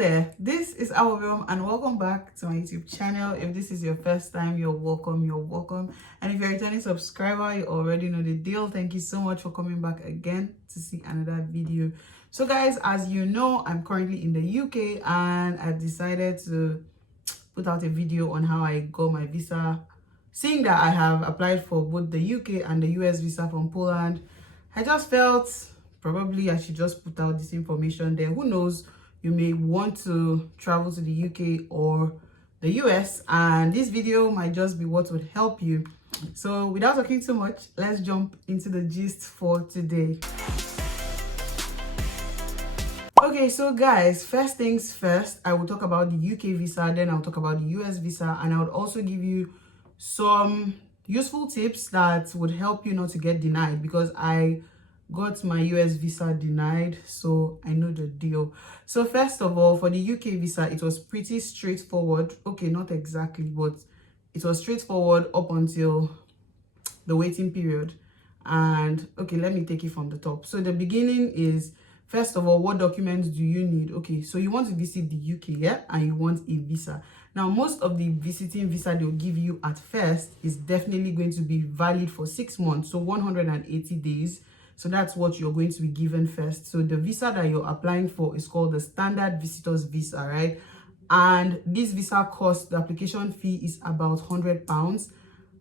there, this is Awhobiwom and welcome back to my YouTube channel. If this is your first time, you're welcome. And if you're a returning subscriber, you already know the deal. Thank you so much for coming back again to see another video. So guys, as you know, I'm currently in the UK and I've decided to put out a video on how I got my visa. Seeing that I have applied for both the UK and the US visa from Poland, I just felt probably I should just put out this information there. Who knows, you may want to travel to the UK or the US, and this video might just be what would help you. So without talking too much, let's jump into the gist for today. Okay, so guys, first things first, I will talk about the UK visa, then I'll talk about the US visa, and I would also give you some useful tips that would help you not to get denied, because I got my US visa denied, so I know the deal. So first of all, for the UK visa, it was pretty straightforward. Okay, not exactly, but it was straightforward up until the waiting period. And okay, let me take it from the top. So the beginning is, first of all, what documents do you need? Okay, so you want to visit the UK, yeah, and you want a visa. Now, most of the visiting visa they'll give you at first is definitely going to be valid for 6 months, so 180 days. So that's what you're going to be given first. So the visa that you're applying for is called the Standard Visitors Visa, right? And this visa cost, the application fee is about £100.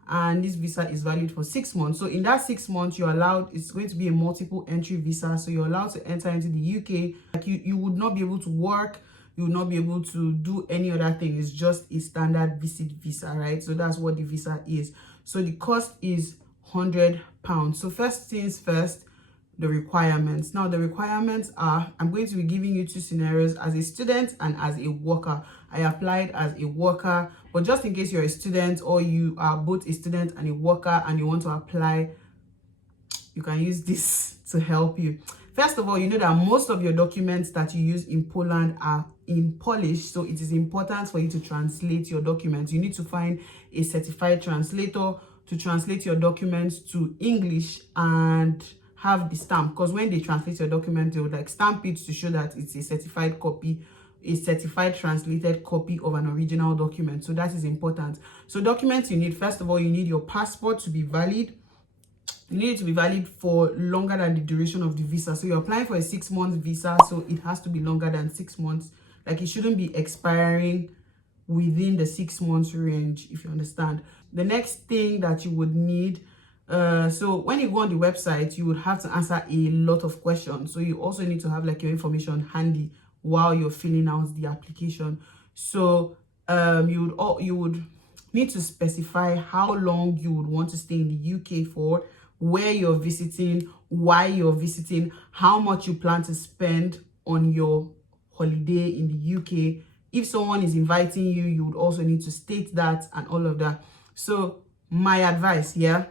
And this visa is valid for 6 months. So in that 6 months, you're allowed, it's going to be a multiple entry visa. So you're allowed to enter into the UK. Like you would not be able to work. You will not be able to do any other thing. It's just a standard visit visa, right? So that's what the visa is. So the cost is £100. So first things first, the requirements. Now the requirements are, I'm going to be giving you two scenarios, as a student and as a worker. I applied as a worker, but just in case you're a student or you are both a student and a worker and you want to apply, you can use this to help you. First of all, you know that most of your documents that you use in Poland are in Polish, so it is important for you to translate your documents. You need to find a certified translator to translate your documents to English and have the stamp, because when they translate your document, they would like stamp it to show that it's a certified copy, a certified translated copy of an original document. So that is important. So documents you need, first of all, you need your passport to be valid. You need it to be valid for longer than the duration of the visa. So you're applying for a 6 month visa, so it has to be longer than 6 months. Like it shouldn't be expiring within the 6 months range, if you understand. The next thing that you would need, so when you go on the website, you would have to answer a lot of questions. So you also need to have like your information handy while you're filling out the application. So you would need to specify how long you would want to stay in the UK for, where you're visiting, why you're visiting, how much you plan to spend on your holiday in the UK. If someone is inviting you, you would also need to state that and all of that. So my advice, yeah,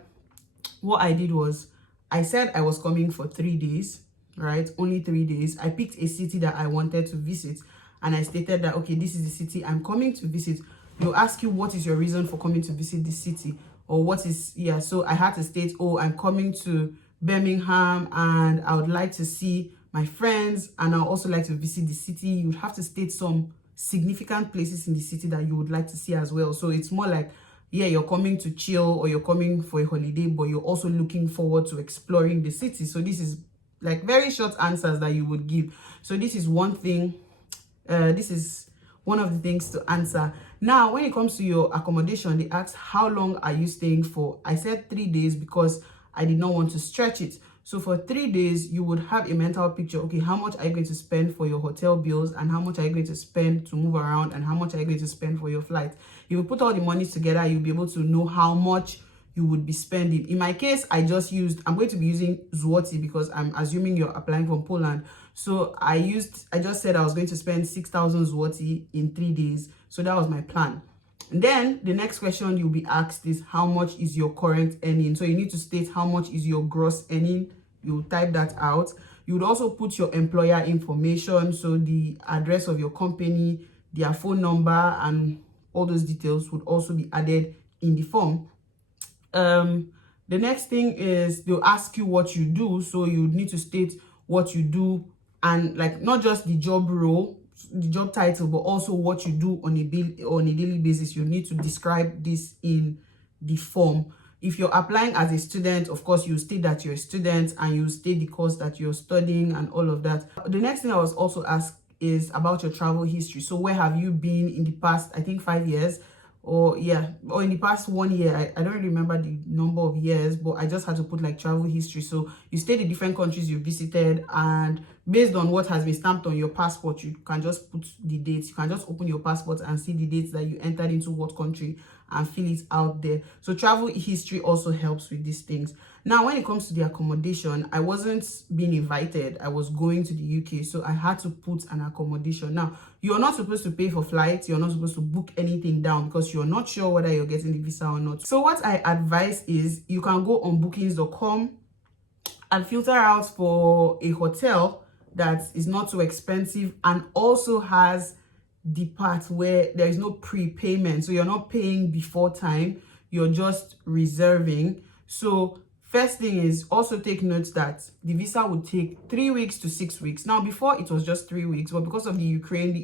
what I did was, I said I was coming for 3 days, right? Only 3 days. I picked a city that I wanted to visit, and I stated that, okay, this is the city I'm coming to visit. They'll ask you, what is your reason for coming to visit this city? Or what is, yeah, so I had to state, oh, I'm coming to Birmingham and I would like to see my friends, and I also like to visit the city. You would have to state some significant places in the city that you would like to see as well. So it's more like, yeah, you're coming to chill or you're coming for a holiday, but you're also looking forward to exploring the city. So this is like very short answers that you would give. So this is one thing, this is one of the things to answer. Now, when it comes to your accommodation, they ask, how long are you staying for? I said 3 days because I did not want to stretch it. So for 3 days, you would have a mental picture. Okay, how much are you going to spend for your hotel bills, and how much are you going to spend to move around, and how much are you going to spend for your flight? You will put all the money together, you'll be able to know how much you would be spending. In my case, I'm going to be using zloty because I'm assuming you're applying from Poland. So I just said I was going to spend 6,000 zloty in 3 days. So that was my plan. And then the next question you'll be asked is, how much is your current earning? So you need to state how much is your gross earning. You type that out. You would also put your employer information, so the address of your company, their phone number, and all those details would also be added in the form. The next thing is, they'll ask you what you do, so you need to state what you do, and like not just the job role. the job title, but also what you do on a daily basis. You need to describe this in the form. If you're applying as a student, of course, you state that you're a student and you state the course that you're studying and all of that. The next thing I was also asked is about your travel history. So where have you been in the past, I think 5 years, or in the past 1 year. I don't really remember the number of years, but I just had to put like travel history. So you state the different countries you visited, and based on what has been stamped on your passport, you can just put the dates. You can just open your passport and see the dates that you entered into what country and fill it out there. So travel history also helps with these things. Now, when it comes to the accommodation, I wasn't being invited. I was going to the UK, so I had to put an accommodation. Now, you're not supposed to pay for flights. You're not supposed to book anything down because you're not sure whether you're getting the visa or not. So what I advise is you can go on bookings.com and filter out for a hotel that is not so expensive and also has the part where there is no prepayment. So you're not paying before time, you're just reserving. So first thing is also take note that the visa would take 3 weeks to 6 weeks. Now, before it was just 3 weeks, but because of the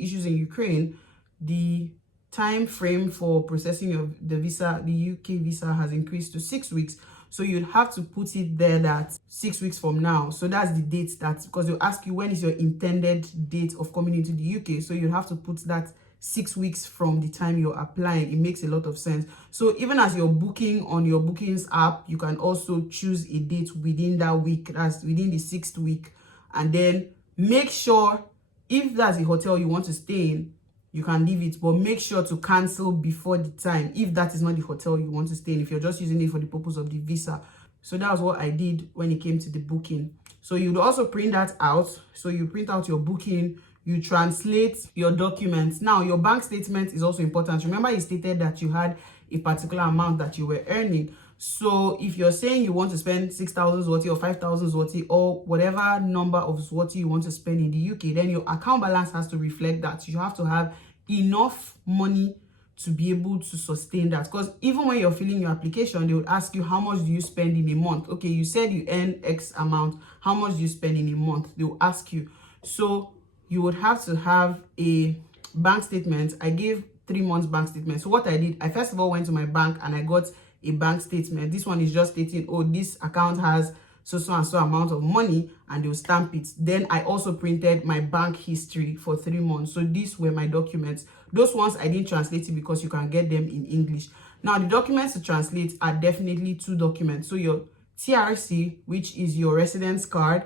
issues in Ukraine, the time frame for processing of the visa, the UK visa, has increased to 6 weeks. So you'd have to put it there that 6 weeks from now. So that's the date, that because they'll ask you when is your intended date of coming into the UK. So you have to put that 6 weeks from the time you're applying. It makes a lot of sense. So even as you're booking on your bookings app, you can also choose a date within that week, that's within the 6th week. And then make sure, if that's a hotel you want to stay in, you can leave it, but make sure to cancel before the time if that is not the hotel you want to stay in, if you're just using it for the purpose of the visa. So that was what I did when it came to the booking. So you'd also print that out. So you print out your booking, you translate your documents. Now, your bank statement is also important. Remember, you stated that you had a particular amount that you were earning. So if you're saying you want to spend 6,000 zloty or 5,000 zloty or whatever number of zloty you want to spend in the UK, then your account balance has to reflect that. You have to have enough money to be able to sustain that, because even when you're filling your application, they would ask you, how much do you spend in a month? Okay, you said you earn X amount, how much do you spend in a month? They will ask you. So you would have to have a bank statement. I gave 3 months bank statement. So what I did, I first of all went to my bank and I got a bank statement. This one is just stating, oh, this account has so and so amount of money, and they'll stamp it. Then I also printed my bank history for 3 months. So these were my documents. Those ones I didn't translate it because you can get them in English. Now, the documents to translate are definitely 2 documents. So your TRC, which is your residence card,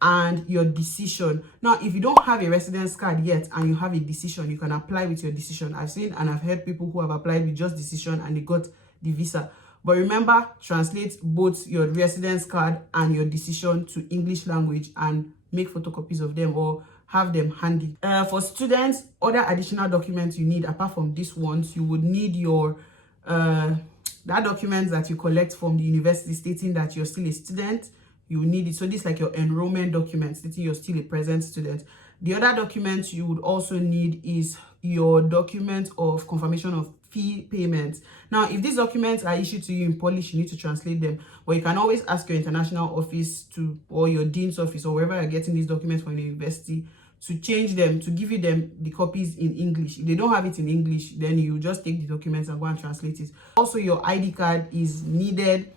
and your decision. Now, if you don't have a residence card yet and you have a decision, you can apply with your decision. I've seen and I've heard people who have applied with just decision and they got the visa. But remember, translate both your residence card and your decision to English language and make photocopies of them or have them handy. For students, other additional documents you need, apart from these ones, you would need your that document that you collect from the university stating that you're still a student. You need it. So this is like your enrollment document stating you're still a present student. The other documents you would also need is your document of confirmation of fee payments. Now, if these documents are issued to you in Polish, you need to translate them. But you can always ask your international office or your dean's office or wherever you're getting these documents from the university to change them, to give you them the copies in English. If they don't have it in English, then you just take the documents and go and translate it. Also, your ID card is needed.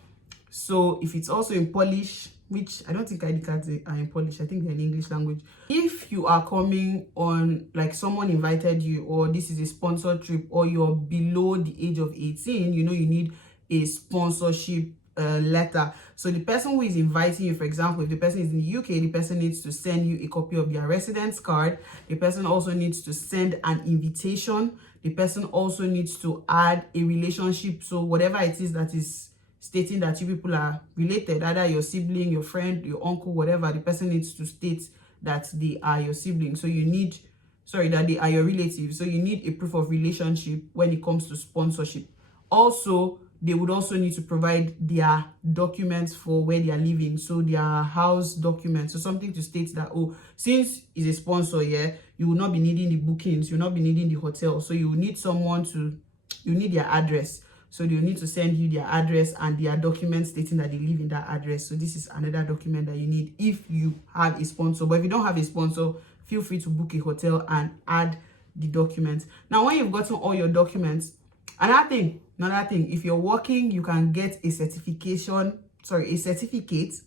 So if it's also in Polish, which I don't think ID cards are in Polish, I think they're in English language. If you are coming on, like someone invited you, or this is a sponsored trip, or you're below the age of 18, you know, you need a sponsorship letter. So the person who is inviting you, for example, if the person is in the UK, the person needs to send you a copy of their residence card. The person also needs to send an invitation. The person also needs to add a relationship. So whatever it is that is stating that you people are related, either your sibling, your friend, your uncle, whatever, the person needs to state that they are your sibling. So you need, that they are your relatives. So you need a proof of relationship when it comes to sponsorship. Also, they would also need to provide their documents for where they are living. So their house documents. So something to state that, oh, since it's a sponsor, you will not be needing the bookings, you will not be needing the hotel. So you will need you need their address. So they'll need to send you their address and their documents stating that they live in that address. So this is another document that you need if you have a sponsor. But if you don't have a sponsor, feel free to book a hotel and add the documents. Now, when you've gotten all your documents, another thing, if you're working, you can get a certificate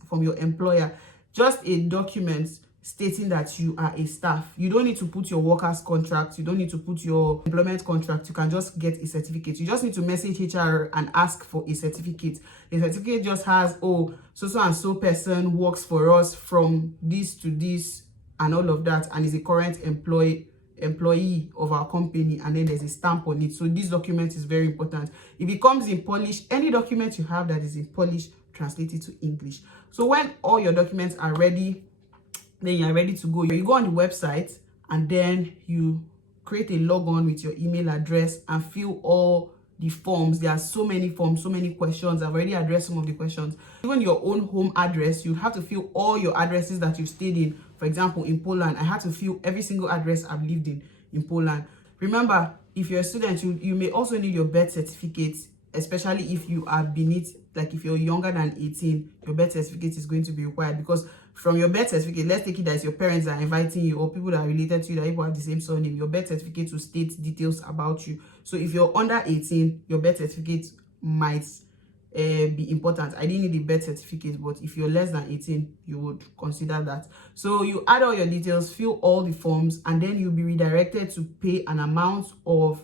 from your employer, just a document stating that you are a staff. You don't need to put your workers contract, you don't need to put your employment contract. You can just get a certificate. You just need to message HR and ask for a certificate. The certificate just has, oh, so and so person works for us from this to this and all of that, and is a current employee of our company, and then there's a stamp on it. So this document is very important. If it comes in Polish, any document you have that is in Polish, translate it to English. So when all your documents are ready, then you're ready to go. You go on the website and then you create a logon with your email address and fill all the forms. There are so many forms, so many questions. I've already addressed some of the questions. Even your own home address, you have to fill all your addresses that you've stayed in. For example, in Poland, I had to fill every single address I've lived in Poland. Remember, if you're a student, you may also need your birth certificate, especially if you are beneath, like if you're younger than 18, your birth certificate is going to be required, because from your birth certificate, let's take it that your parents are inviting you, or people that are related to you, that people have the same surname, your birth certificate will state details about you. So if you're under 18, your birth certificate might be important. I didn't need the birth certificate, but if you're less than 18, you would consider that. So you add all your details, fill all the forms, and then you'll be redirected to pay an amount of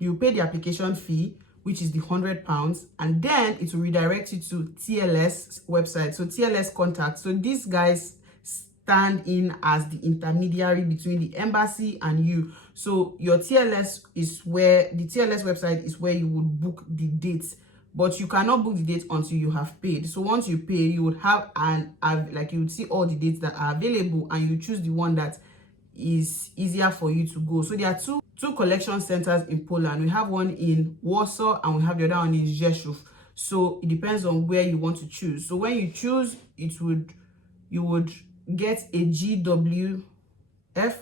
you pay the application fee, which is the £100, and then it will redirect you to TLS website. So TLS contact. So these guys stand in as the intermediary between the embassy and you. So your TLS is where the TLS website is where you would book the dates, but you cannot book the date until you have paid. So once you pay, you would have like you would see all the dates that are available, and you choose the one that is easier for you to go. So there are two collection centers in Poland. We have one in Warsaw and we have the other one in Rzeszów. So it depends on where you want to choose. So when you choose, you would get a GWF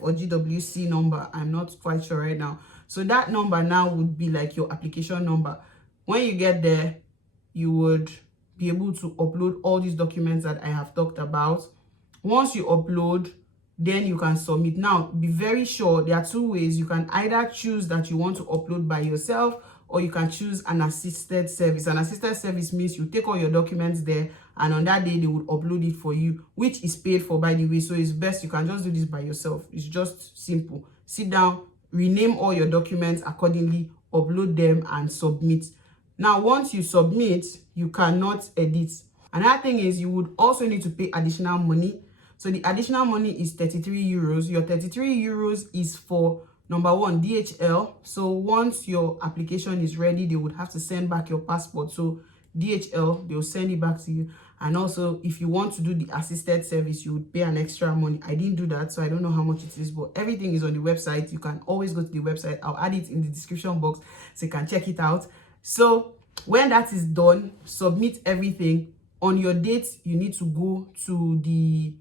or GWC number. I'm not quite sure right now. So that number now would be like your application number. When you get there, you would be able to upload all these documents that I have talked about. Once you upload, then you can submit. Now, be very sure there are two ways. You can either choose that you want to upload by yourself, or you can choose an assisted service. An assisted service means you take all your documents there, and on that day they would upload it for you, which is paid for, by the way. So it's best you can just do this by yourself. It's just simple. Sit down, rename all your documents accordingly, upload them, and submit. Now, once you submit, you cannot edit. Another thing is you would also need to pay additional money. So the additional money is 33 euros. Your 33 euros is for, number one, DHL. So once your application is ready, they would have to send back your passport. So DHL, they'll send it back to you. And also, if you want to do the assisted service, you would pay an extra money. I didn't do that, so I don't know how much it is, but everything is on the website. You can always go to the website. I'll add it in the description box so you can check it out. So when that is done, submit everything. On your date, you need to go to the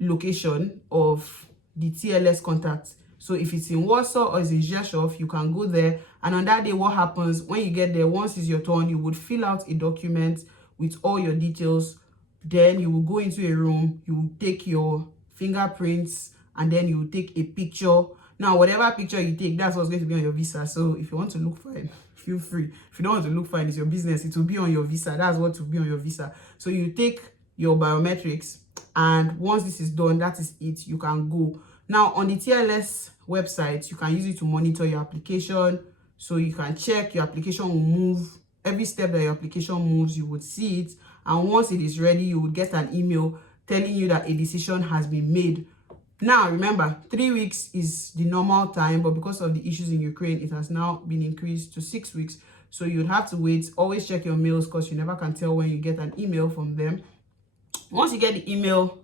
location of the TLS contact. So if it's in Warsaw or it's in Rzeszów, you can go there. And on that day, what happens when you get there, once it's your turn, you would fill out a document with all your details. Then you will go into a room, you will take your fingerprints, and then you will take a picture. Now, whatever picture you take, that's what's going to be on your visa. So if you want to look fine, feel free. If you don't want to look fine, it's your business. It will be on your visa. That's what will be on your visa. So you take your biometrics, and once this is done, that is it. You can go. Now, on the TLS website, you can use it to monitor your application. So you can check your application will move. Every step that your application moves, you would see it. And once it is ready, you would get an email telling you that a decision has been made. Now, remember, 3 weeks is the normal time, but because of the issues in Ukraine, it has now been increased to 6 weeks. So you'd have to wait. Always check your mails, because you never can tell when you get an email from them. Once you get the email,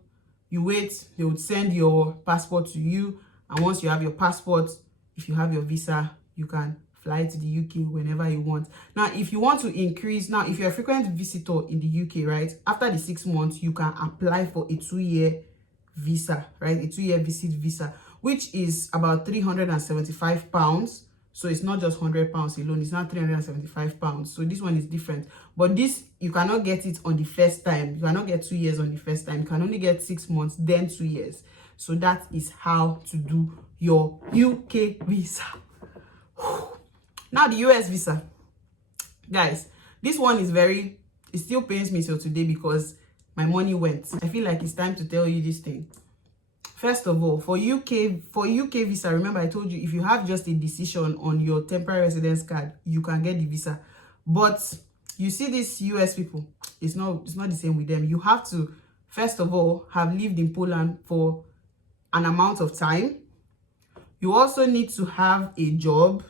you wait. They would send your passport to you. And once you have your passport, if you have your visa, you can fly to the UK whenever you want. Now, if you want to increase, now, if you're a frequent visitor in the UK, right, after the 6 months, you can apply for a 2-year visa, right? A 2-year visit visa, which is about £375. So it's not just £100 alone, it's not £375. So this one is different. But this, you cannot get it on the first time. You cannot get 2 years on the first time. You can only get 6 months, then 2 years. So that is how to do your UK visa. Now the US visa, guys, this one is it still pains me till today because my money went. I feel like it's time to tell you this thing. First of all, for UK visa, remember I told you if you have just a decision on your temporary residence card, you can get the visa. But you see these US people, it's not the same with them. You have to, first of all, have lived in Poland for an amount of time. You also need to have a job.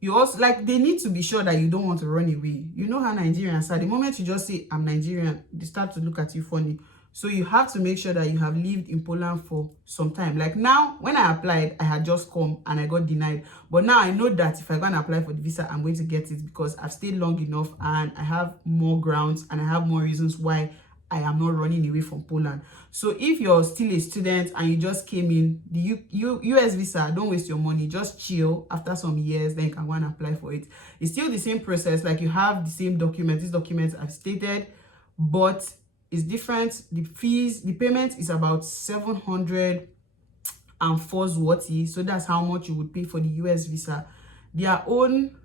You also, like, they need to be sure that you don't want to run away. You know how Nigerians are. The moment you just say, I'm Nigerian, they start to look at you funny. So you have to make sure that you have lived in Poland for some time. Like now, when I applied, I had just come and I got denied. But now I know that if I go and apply for the visa, I'm going to get it because I've stayed long enough and I have more grounds and I have more reasons why I am not running away from Poland. So if you're still a student and you just came in, the US visa, don't waste your money. Just chill. After some years, then you can go and apply for it. It's still the same process. Like you have the same documents. These documents I've stated, but it's different. The fees, the payment is about 704 zloty. So that's how much you would pay for the US visa. Their own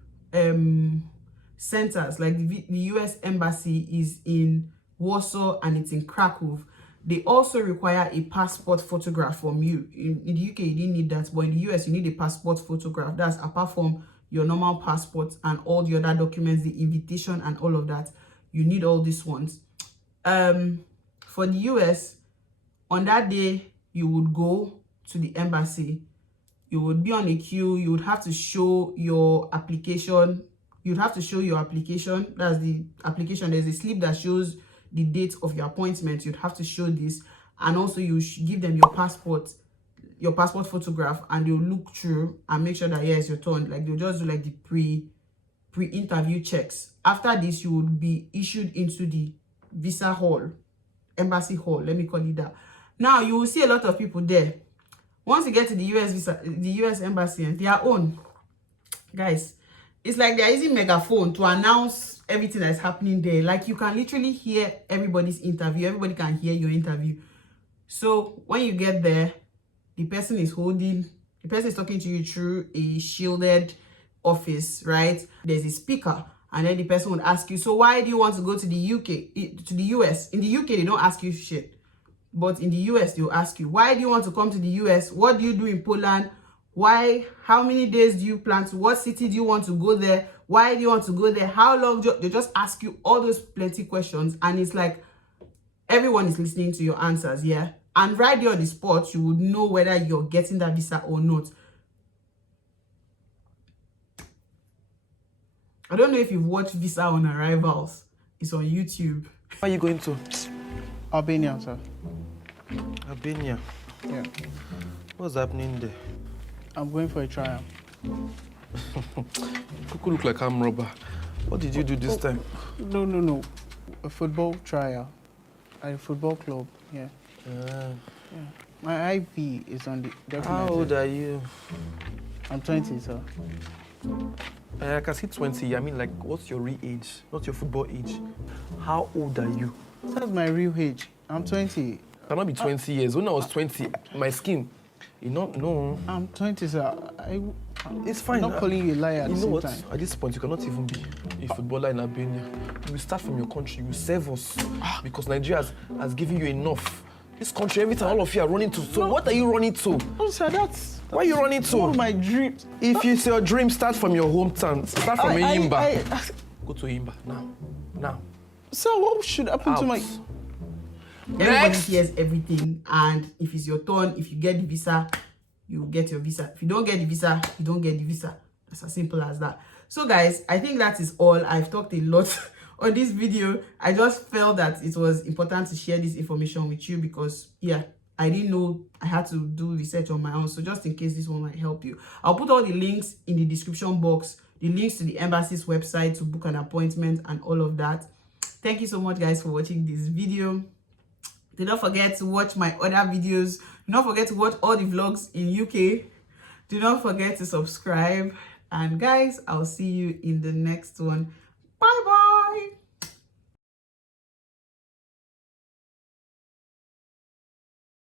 centers, like the US embassy is in Warsaw and it's in Krakow. They also require a passport photograph from you. In the UK, you didn't need that, but in the US, you need a passport photograph. That's apart from your normal passport and all the other documents, the invitation and all of that. You need all these ones. For the US, on that day, you would go to the embassy. You would be on a queue. You would have to show your application. You'd have to show your application. That's the application. There's a slip that shows the date of your appointment. You'd have to show this, and also you should give them your passport photograph, and they'll look through and make sure that yes, your turn. Like they'll just do like the pre-interview checks. After this, you would be issued into the visa hall, embassy hall, let me call it that. Now you will see a lot of people there. Once you get to the US visa, the US embassy, and their own, guys, it's like they're using megaphone to announce everything that's happening there. Like you can literally hear everybody's interview. Everybody can hear your interview. So when you get there, the person is talking to you through a shielded office, right? There's a speaker, and then the person would ask you, so why do you want to go to the UK, to the US? In the UK, they don't ask you shit. But in the US, they'll ask you, why do you want to come to the US? What do you do in Poland? Why? How many days do you plan to? What city do you want to go there? Why do you want to go there? How long? They just ask you all those plenty questions. And it's like, everyone is listening to your answers, yeah? And right there on the spot, you would know whether you're getting that visa or not. I don't know if you've watched Visa on Arrivals. It's on YouTube. Where are you going to? Albania, sir. Albania? Yeah. What's happening there? I'm going for a trial. Cuckoo look like I'm robber. What did you do this time? No. A football trial at a football club, yeah. Yeah. My IP is on the document. How old are you? I'm 20, sir. I can see 20. I mean, like, what's your real age? Not your football age. How old are you? That's my real age. I'm 20. Cannot be 20 years. When I was 20, my skin, no. I'm 20, sir. It's fine. I'm not calling you a liar at the same time. At this point, you cannot even be a footballer in Albania. You will start from your country. You will serve us. Because Nigeria has given you enough. This country, every time all of you are running to. So what are you running to? Oh, sir, that's why are you running to? One of my dreams. If it's your dream, start from your hometown. Start from Imba. Go to Imba now. Sir, what should happen to my... Everybody hears everything, and if it's your turn, if you get the visa, you get your visa. If you don't get the visa, you don't get the visa. It's as simple as that. So guys, I think that is all. I've talked a lot on this video. I just felt that it was important to share this information with you because, yeah, I didn't know I had to do research on my own. So just in case this one might help you, I'll put all the links in the description box, the links to the embassy's website to book an appointment and all of that. Thank you so much, guys, for watching this video. Do not forget to watch my other videos. Do not forget to watch all the vlogs in UK. Do not forget to subscribe. And guys, I'll see you in the next one. Bye bye.